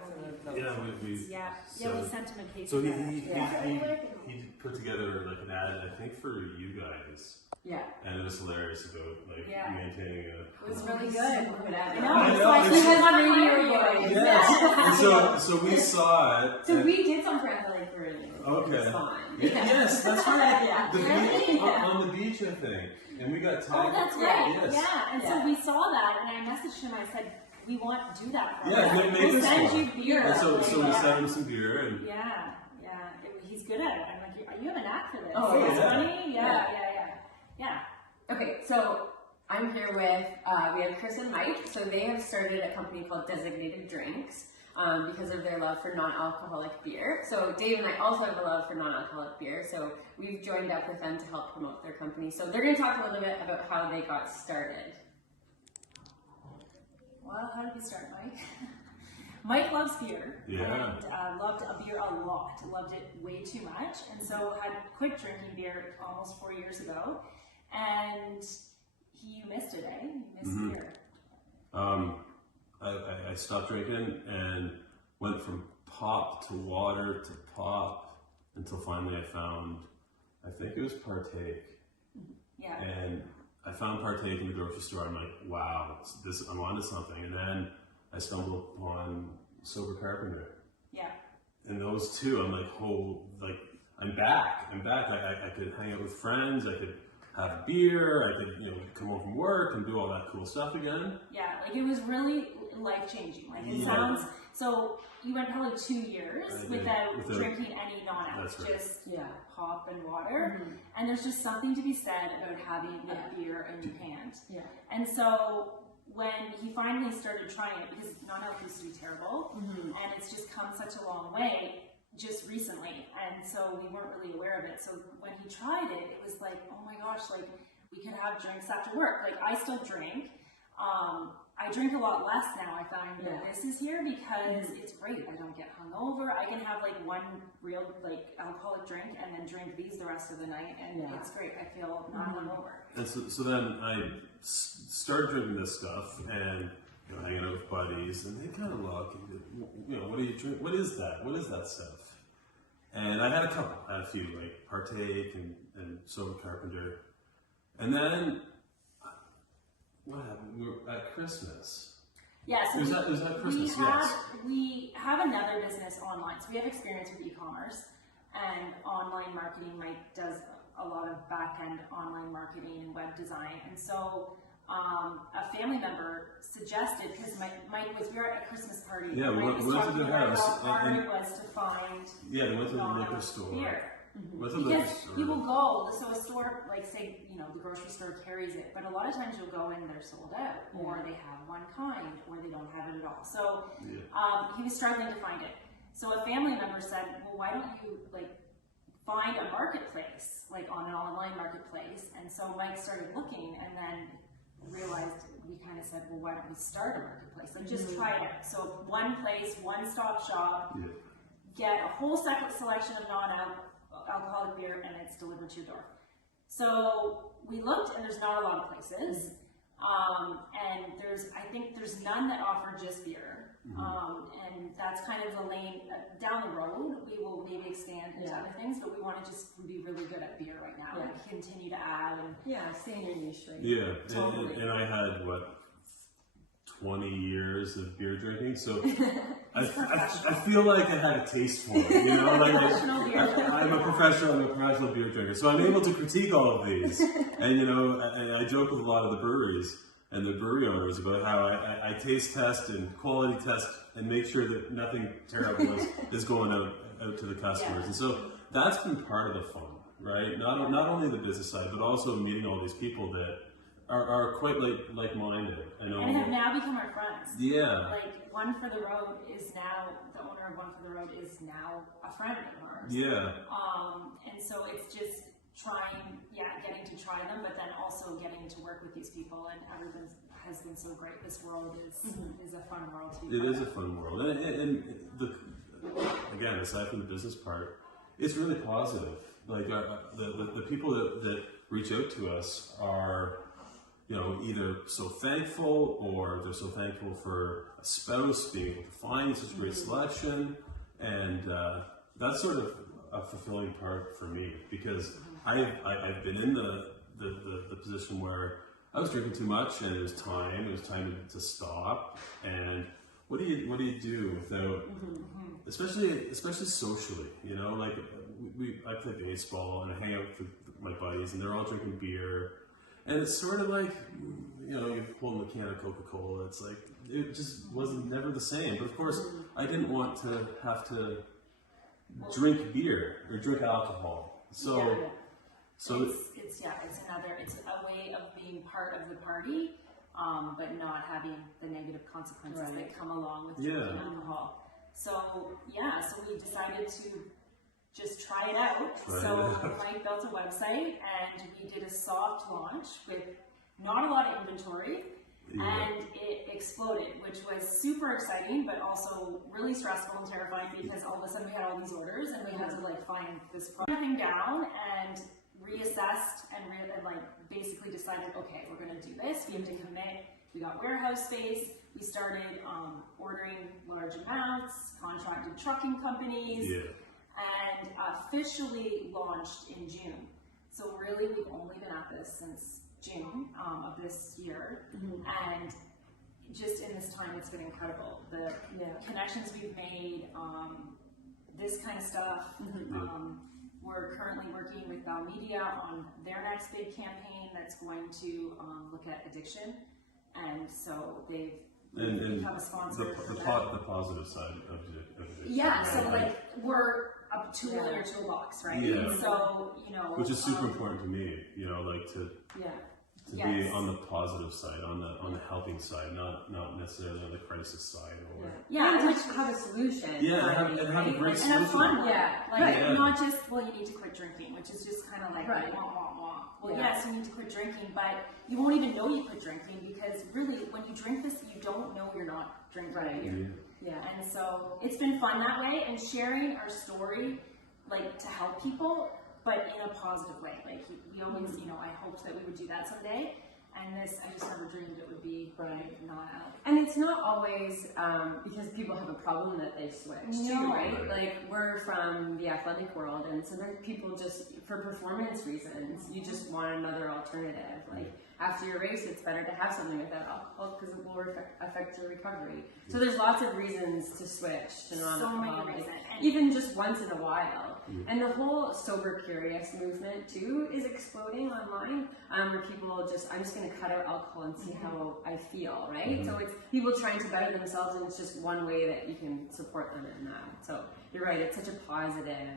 some of those. We sent him a case. So of he put together like an ad, I think, for you guys. Yeah. And it was hilarious about like maintaining a. It was really good. I know. It's like he has a radio voice. Yes. And so we saw it. So we did some parental for it. Okay. It was fun. Yes, that's right. On the beach, I think. And we got tagged. Oh, that's right. Yes. Yeah. And so we saw that, and I messaged him. I said, "We want to do that for us. We'll send you beer." And so we sent him some beer, and he's good at it. I'm like, "You have a knack for this." Oh, it's funny. Yeah. Okay, so I'm here with we have Kris and Mike. So they have started a company called Designated Drinks. Because of their love for non-alcoholic beer. So Dave and I also have a love for non-alcoholic beer, so we've joined up with them to help promote their company. So they're going to talk a little bit about how they got started. Well, how did we start, Mike? Mike loves beer, and loved a beer a lot, loved it way too much, and so had quit drinking beer almost 4 years ago, and you missed it, eh? You missed beer. I stopped drinking and went from pop to water to pop until finally I found, I think it was Partake. Yeah. And I found Partake in the grocery store. I'm like, wow, I'm onto something. And then I stumbled upon Sober Carpenter. Yeah. And those two, I'm like, I'm back. I could hang out with friends. I could have beer. I could, come home from work and do all that cool stuff again. Yeah, like it was really life-changing. Like it sounds, so you went probably 2 years without drinking any non-alc, just pop and water. And there's just something to be said about having a beer in your hand. Yeah. And so when he finally started trying it, because non-alc used to be terrible, and it's just come such a long way just recently, and so we weren't really aware of it. So when he tried it, it was like, oh my gosh, like we could have drinks after work. Like I still drink. I drink a lot less now. I find that this is here because it's great. I don't get hungover. I can have like one real like alcoholic drink and then drink these the rest of the night, and it's great. I feel not hungover. And so then I started drinking this stuff and hanging out with buddies, and they kind of look and what do you drink? What is that? What is that stuff? And I had a couple. I had a few like Partake and Sober Carpenter, and then. What happened? We were at Christmas. Yes. It was at Christmas, we have another business online. So we have experience with e-commerce and online marketing. Mike does a lot of back-end online marketing and web design. And so a family member suggested, because we were at a Christmas party. Yeah, we went to the house. How hard it was to find we went to the liquor store. Beer. Because you will go, so a store, like say, the grocery store carries it, but a lot of times you'll go and they're sold out, or they have one kind, or they don't have it at all. So he was struggling to find it. So a family member said, well, why don't you find a marketplace, on an online marketplace? And so Mike started looking and then realized, we kind of said, well, why don't we start a marketplace? Just try it out. So one place, one-stop shop, get a whole selection of non-alcoholic beer, and it's delivered to your door. So we looked, and there's not a lot of places, and I think there's none that offer just beer, and that's kind of the lane. Down the road, we will maybe expand into other things, but we want to just be really good at beer right now, and continue to add, and stay in your niche. Right? Yeah, totally. and I had 20 years of beer drinking, so I feel like I had a taste for it, I'm a professional beer drinker, so I'm able to critique all of these, and I joke with a lot of the breweries and the brewery owners about how I taste test and quality test and make sure that nothing terrible is going out to the customers, and so that's been part of the fun, right? Not only the business side, but also meeting all these people that are quite like-minded. And have now become our friends. Yeah. One for the Road is now, the owner of One for the Road is now a friend of ours. Yeah. And so it's just getting to try them, but then also getting to work with these people, and everyone has been so great. This world is a fun world to be part of. It is a fun world. And again, aside from the business part, it's really positive. The people that reach out to us are, either so thankful or they're so thankful for a spouse being able to find such great selection. And that's sort of a fulfilling part for me, because I've been in the position where I was drinking too much, and it was time to stop. And what do you do without, especially socially, like I play baseball and I hang out with my buddies, and they're all drinking beer, and it's sort of like, you're holding a can of Coca-Cola. It's like, it just wasn't never the same. But of course, I didn't want to have to drink beer or drink alcohol. So it's a way of being part of the party, but not having the negative consequences that come along with drinking alcohol. So we decided to just try it out. Mike built a website, and we did a soft launch with not a lot of inventory, and it exploded, which was super exciting, but also really stressful and terrifying, because all of a sudden we had all these orders, and we had to find this product down and reassessed and basically decided, okay, we're going to do this. We have to commit. We got warehouse space. We started ordering large amounts, contracted trucking companies, and officially launched in June. So really, we've only been at this since June of this year, and just in this time, it's been incredible. The connections we've made, this kind of stuff. We're currently working with Bell Media on their next big campaign that's going to look at addiction, and so they've become a sponsor. The positive side of addiction. Yeah, so we're a tool in your toolbox, right? Yeah. So which is super important to me. To be on the positive side, on the helping side, not necessarily on the crisis side. And have a solution. And have a great solution. And have fun. Not just, you need to quit drinking, which is just kind of like, wah, wah, wah. Well, yes, you need to quit drinking, but you won't even know you quit drinking, because really, when you drink this, you don't know you're not drinking beer. And so it's been fun that way, and sharing our story, to help people, but in a positive way. We always, I hoped that we would do that someday. And this, I just never dreamed it would be not out. And it's not always because people have a problem that they switch too, right? We're from the athletic world, and sometimes people just, for performance reasons, you just want another alternative. After your race, it's better to have something without alcohol because it will affect your recovery. So there's lots of reasons to switch to non-alcohol, even just once in a while. And the whole sober curious movement too is exploding online, where people I'm just going to cut out alcohol and see how I feel, right? So it's people trying to better themselves, and it's just one way that you can support them in that. So you're right, it's such a positive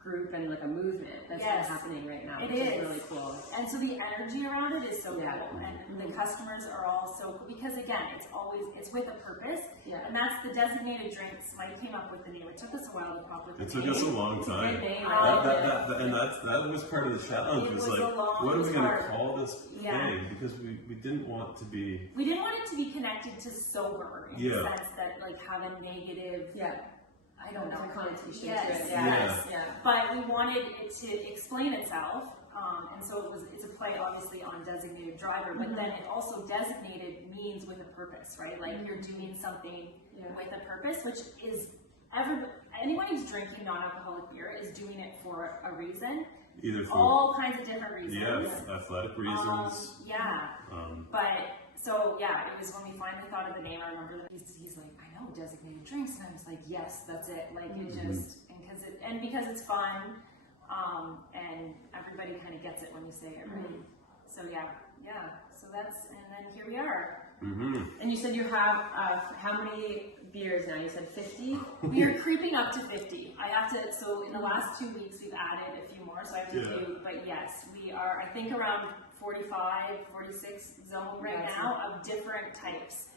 group and a movement that's been happening right now. It is really cool. And so the energy around it is so cool, and the customers are all so cool, because again, it's with a purpose, and that's the designated drinks. Mike came up with the name. It took us a while to come up with the name. It took us a long time. And that was part of the challenge. It was what are we going to call this thing? Because we didn't want to be. We didn't want it to be connected to sober in the sense that have a negative. I don't know. Connotation yes, to it. Yes. But we wanted it to explain itself, and so it's a play obviously on designated driver, but then it also designated means with a purpose, right? You're doing something with a purpose, which is anyone who's drinking non-alcoholic beer is doing it for a reason. Either for all kinds of different reasons. Athletic reasons. But so it was when we finally thought of the name. I remember that he's like, I know designated drinks, and I was like, yes, that's it. It just because it's fun, and everybody kind of gets it when you say it, right? So so that's, and then here we are. And you said you have how many beers now? You said 50. We are creeping up to 50. I have to. So in the last 2 weeks, we've added a few more. So I have to do. But yes, we are. I think around 45, 46 zone right now of different types.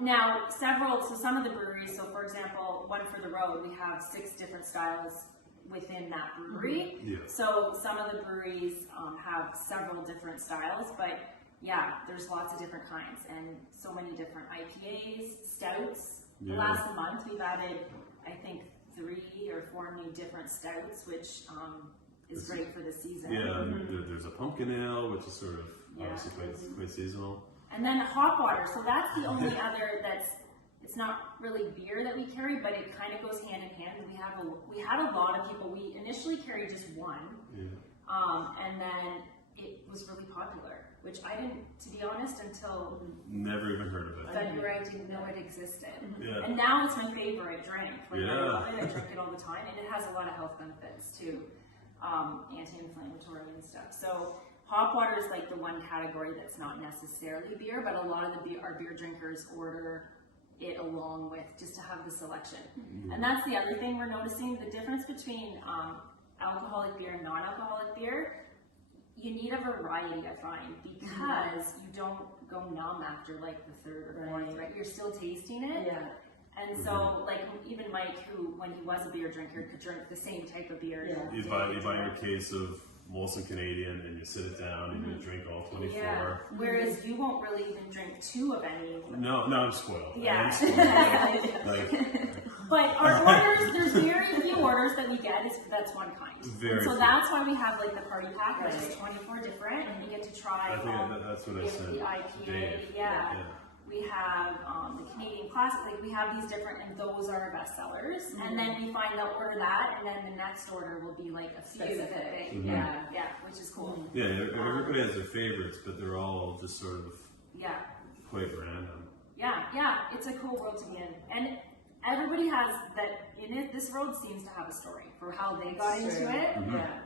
Now, some of the breweries, so for example, One for the Road, we have 6 different styles within that brewery. So some of the breweries have several different styles, but there's lots of different kinds, and so many different IPAs, stouts. The last month, we've added, I think, 3 or 4 new different stouts, which is great for the season. There's a pumpkin ale, which is sort of obviously quite seasonal. And then hot water. So that's the only other it's not really beer that we carry, but it kind of goes hand in hand. We had a lot of people. We initially carried just one, and then it was really popular, which I didn't, to be honest, until never even heard of it. February. I didn't know it existed, Yeah. and now it's my favorite drink. Like, I Yeah. love it. I drink it all the time, and it has a lot of health benefits too, anti-inflammatory and stuff. So hot water is like the one category that's not necessarily beer, but a lot of our beer drinkers order it along with just to have the selection. And that's the other thing we're noticing, the difference between alcoholic beer and non-alcoholic beer. You need a variety, I find, because you don't go numb after like the third or fourth, right? You're still tasting it. Yeah. And so, like, even Mike, who, when he was a beer drinker, could drink the same type of beer. Yeah. You buy your case of Molson Canadian and you sit it down and you drink all 24. Yeah. Whereas you won't really even drink two of any. No, I'm spoiled. Yeah. I'm spoiled. like, but our orders, there's very few orders that we get that's one kind. Very so few. that's why we have like the party pack, which is 24 different, and you get to try. I think that's what I said. The IPA, Dave. yeah. We have the Canadian Classic, like we have these different, and those are our best sellers. And then we find they'll order that, and then the next order will be like a specific thing. Yeah, which is cool. Yeah, everybody has their favorites, but they're all just sort of quite random. Yeah, it's a cool world to be in. And everybody has that in it. This world seems to have a story for how they got into it,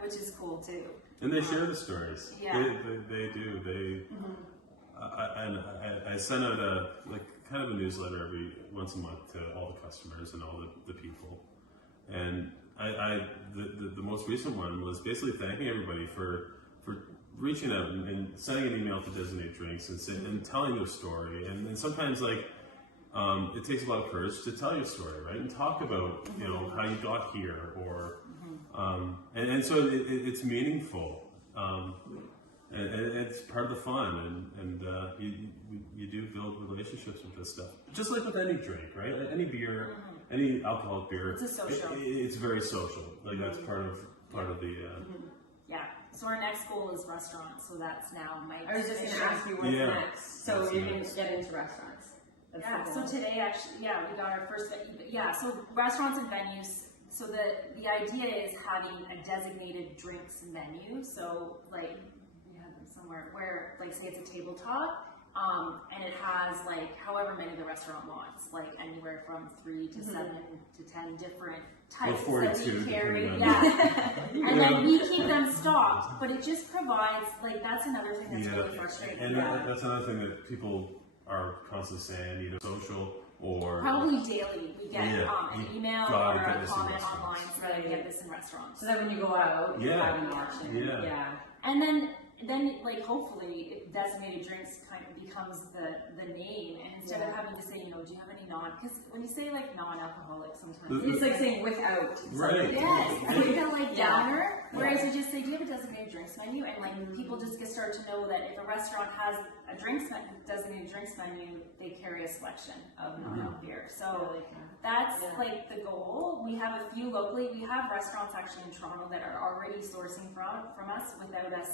which is cool too. And they share the stories. Yeah. They do. I send out a kind of a newsletter once a month to all the customers and all the people. And the most recent one was basically thanking everybody for reaching out and sending an email to Designate Drinks and telling their story. And sometimes it takes a lot of courage to tell your story, right? And talk about how you got here, or and so it's meaningful. And it's part of the fun, and you do build relationships with this stuff. Just like with any drink, right? Like any beer, any alcoholic beer, it's a social. It's very social. Like that's part of the. Yeah. So our next goal is restaurants. So that's now Mike's. I was just going to ask you what's next. So you're going to get into restaurants. That's so today actually, we got our first. So restaurants and venues. So the idea is having a designated drinks menu. So like. Somewhere where, like, say it's a tabletop, and it has like however many the restaurant wants, like anywhere from 3 to 7 to 10 different types that we carry. And then we keep them stocked, but it just provides that's another thing that's really frustrating. And that's another thing that people are constantly saying, either social or probably daily we get an email or a comment online saying get this in restaurants. So that when you go out, you have an option. And then like hopefully designated drinks kind of becomes the name, and instead of having to say do you have any because when you say like non-alcoholic sometimes it's like saying without, right? Yes, I think that downer. Whereas you just say, do you have a designated drinks menu, and people just start to know that if a restaurant has a designated drinks menu, they carry a selection of non-alcoholic beer. So that's like the goal. We have a few locally. We have restaurants actually in Toronto that are already sourcing from us without us.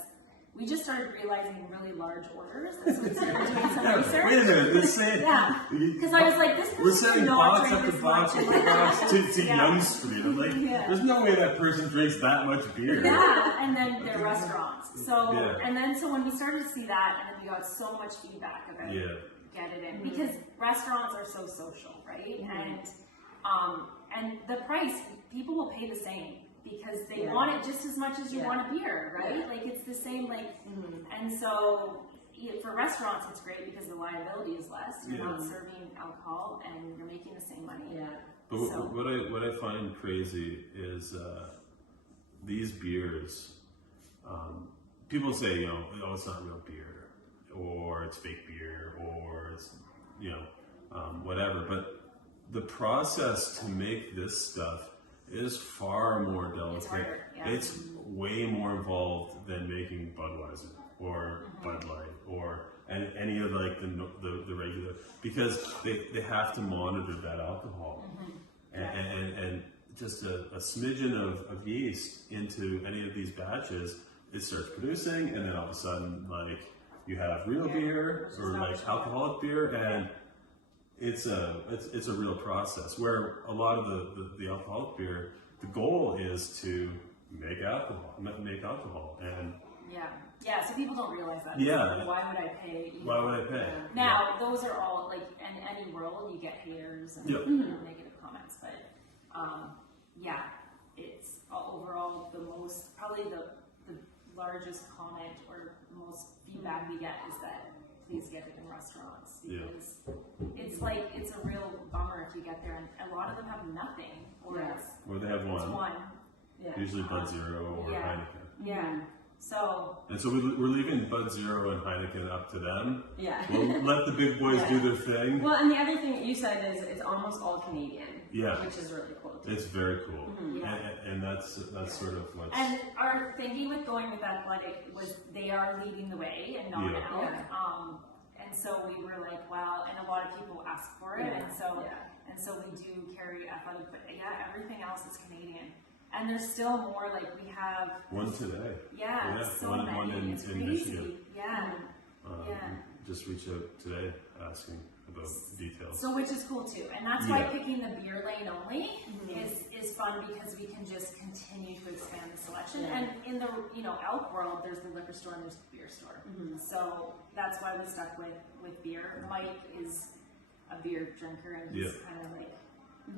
We just started realizing really large orders. So we started doing some research. Wait a minute, because I was like, this we're sending box after box after box to Young Street. I'm like, there's no way that person drinks that much beer. Yeah, and then their restaurants. So so when we started to see that, and then we got so much feedback about get it in, because restaurants are so social, right? And the price, people will pay the same. Because they want it just as much as you want a beer, right? Like it's the same, and so for restaurants it's great because the liability is less. You're not serving alcohol and you're making the same money. But what I find crazy is these beers. People say, it's not real beer, or it's fake beer, or it's whatever. But the process to make this stuff is far more delicate. It's way more involved than making Budweiser or Bud Light or any of the regular, because they have to monitor that alcohol, and just a smidgen of yeast into any of these batches, it starts producing, and then all of a sudden you have real beer or like alcoholic beer, and it's a real process. Where a lot of the alcoholic beer, the goal is to make alcohol, and so people don't realize that. Yeah. Why would I pay? Why would I pay? Now, those are all, like, in any world, you get haters and negative comments, but, it's overall probably the largest comment or most feedback we get is that please get it in restaurants, because it's a real bummer if you get there and a lot of them have nothing, or they have one. Usually Bud Zero or Heineken. So we're leaving Bud Zero and Heineken up to them. Yeah. We'll let the big boys do their thing. Well, and the other thing that you said is it's almost all Canadian. Yeah. Which is really cool too. It's very cool. And that's sort of what's... And our thinking with going with athletic was they are leading the way and not out. And so we were like, wow, and a lot of people ask for it, and so we do carry athletic, but everything else is Canadian. And there's still more, like we have... One today. So many. One in Michigan. Just reached out today asking about details. So which is cool too. And that's why picking the beer lane only is fun, because we can just continue to expand the selection. And in the elk world, there's the liquor store and there's the beer store. So that's why we stuck with beer. Mike is a beer drinker, and he's kind of like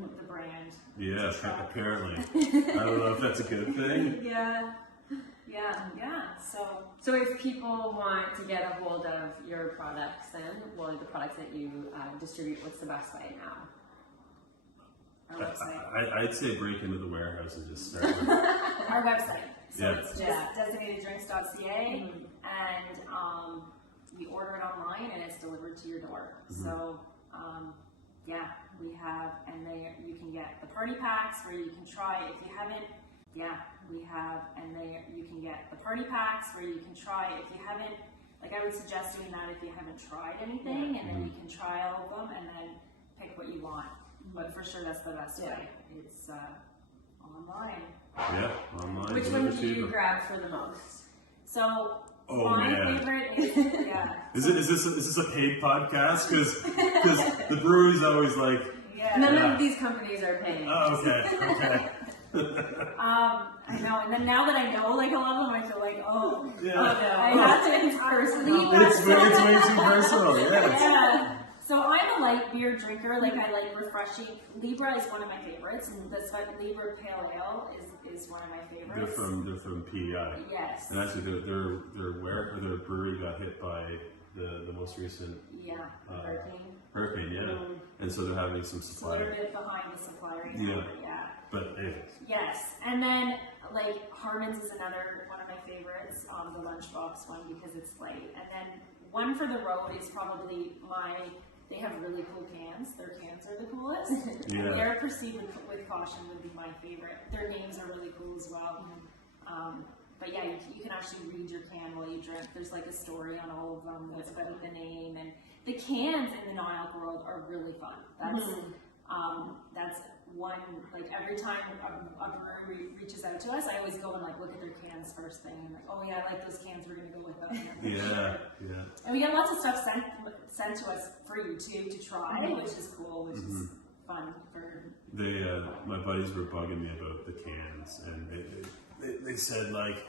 with the brand. Yeah, apparently. I don't know if that's a good thing. So if people want to get a hold of your products, then the products that you distribute, what's the best way now? Our website. I'd say break into the warehouse and just start with our website. So it's just designateddrinks.ca, and we order it online and it's delivered to your door. So we have, and you can get the party packs where you can try if you haven't. You can get the party packs where you can try if you haven't. Like, I would suggest doing that if you haven't tried anything, and then you can try all of them and then pick what you want. But for sure, that's the best way. It's online. Yeah, online. Which one do you grab for the most? So my favorite is Is this a paid podcast? Because the breweries always like. None of these companies are paying. Oh, okay. I know, and then now that I know like a lot of them, I feel like, I have to personally. It's way too personal. So I'm a light beer drinker. Like, I like refreshing. Libra is one of my favorites, and the Libra Pale Ale is one of my favorites. They're from PEI. Yes. And actually, their brewery got hit by the most recent hurricane. And so they're having some supply. It's a little bit behind the supply right now. But anyways. Yes, and then like Harmon's is another one of my favorites, the lunchbox one, because it's light. And then one for the road is probably they have really cool cans. Their cans are the coolest. And their Proceed with Caution would be my favorite. Their names are really cool as well. But you can actually read your can while you drink. There's like a story on all of them that's about the name, and the cans in the non-alc world are really fun. That's one, like every time a brewery reaches out to us, I always go and like look at their cans first thing, and like, I like those cans, we're gonna go with them. And we get lots of stuff sent to us for you too to try, which is cool, which is fun for. My buddies were bugging me about the cans, and they said, like,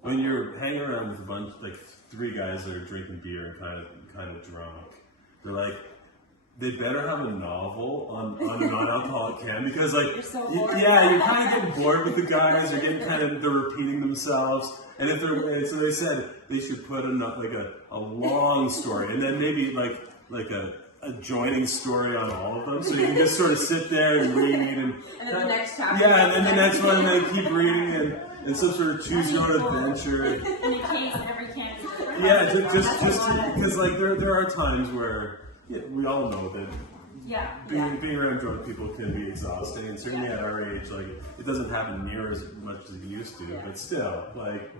when you're hanging around with a bunch, like 3 guys that are drinking beer and kind of drunk, they're like, they better have a novel on a non-alcoholic can, because like, you're so bored. You're kind of getting bored with the guys. They're repeating themselves, and so they said they should put a long story, and then maybe like a joining story on all of them, so you can just sort of sit there and read, and then the next chapter. And then the next one, they keep reading, and some sort of choose-your-own adventure. And every can is different. Just because like there are times where we all know that being around drunk people can be exhausting, and certainly at our age, like it doesn't happen near as much as it used to, but still, like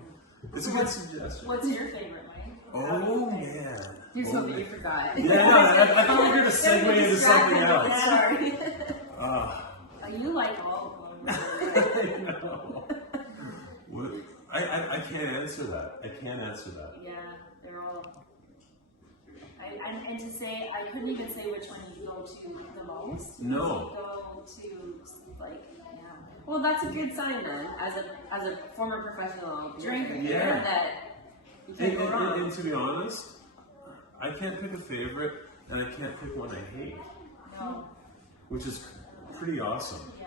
it's a good suggestion. What's your favorite, Mike? Oh man. Do something you forgot. I thought we were going to segue into something else. Sorry. You like all of them. I know. I can't answer that. Yeah, they're all and to say, I couldn't even say which one you go to the most. No. You go to, like, yeah. Well, that's a good sign then, as a former professional drinker, Yeah. that you can't go wrong. And to be honest, I can't pick a favorite, and I can't pick one I hate. No. Which is pretty awesome. Yeah.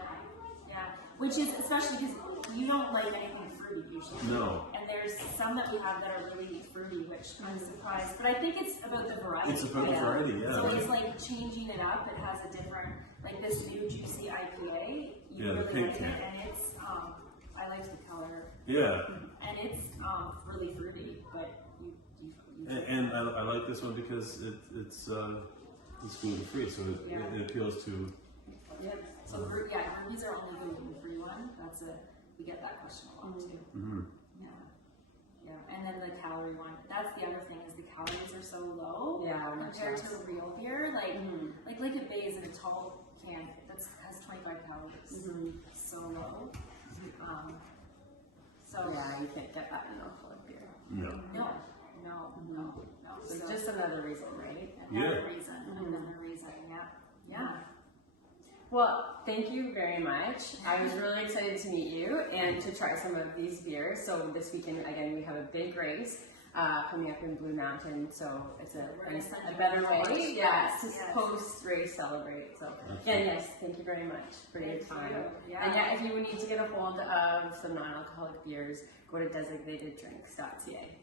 Yeah. Which is, especially because you don't like anything fruity usually. No. And there's some that we have that are really fruity, which I'm surprised. But I think it's about the variety. It's about the variety, yeah. So it's like changing it up. It has a different, like this new juicy IPA. You Yeah, the really pink like can. it, and it's I like the color. Yeah. And it's really fruity, but you And I like this one because it's gluten free, so it appeals to. Yep. So breweries are only gluten free one. We get that question a lot too. Mm-hmm. Yeah. Yeah. And then the calorie one. That's the other thing is the calories are so low. Yeah, compared to real beer. Like Liquid Bay is in a tall can that has 25 calories. So low. So Yeah, you can't get that in alcoholic beer. No. no. So just another reason, right? Another reason. Another reason. Yeah. Well, thank you very much. I was really excited to meet you and to try some of these beers. So this weekend, again, we have a big race coming up in Blue Mountain. So it's a better way, to post-race celebrate. So again, yes, thank you very much for your time. And if you need to get a hold of some non-alcoholic beers, go to designateddrinks.ca.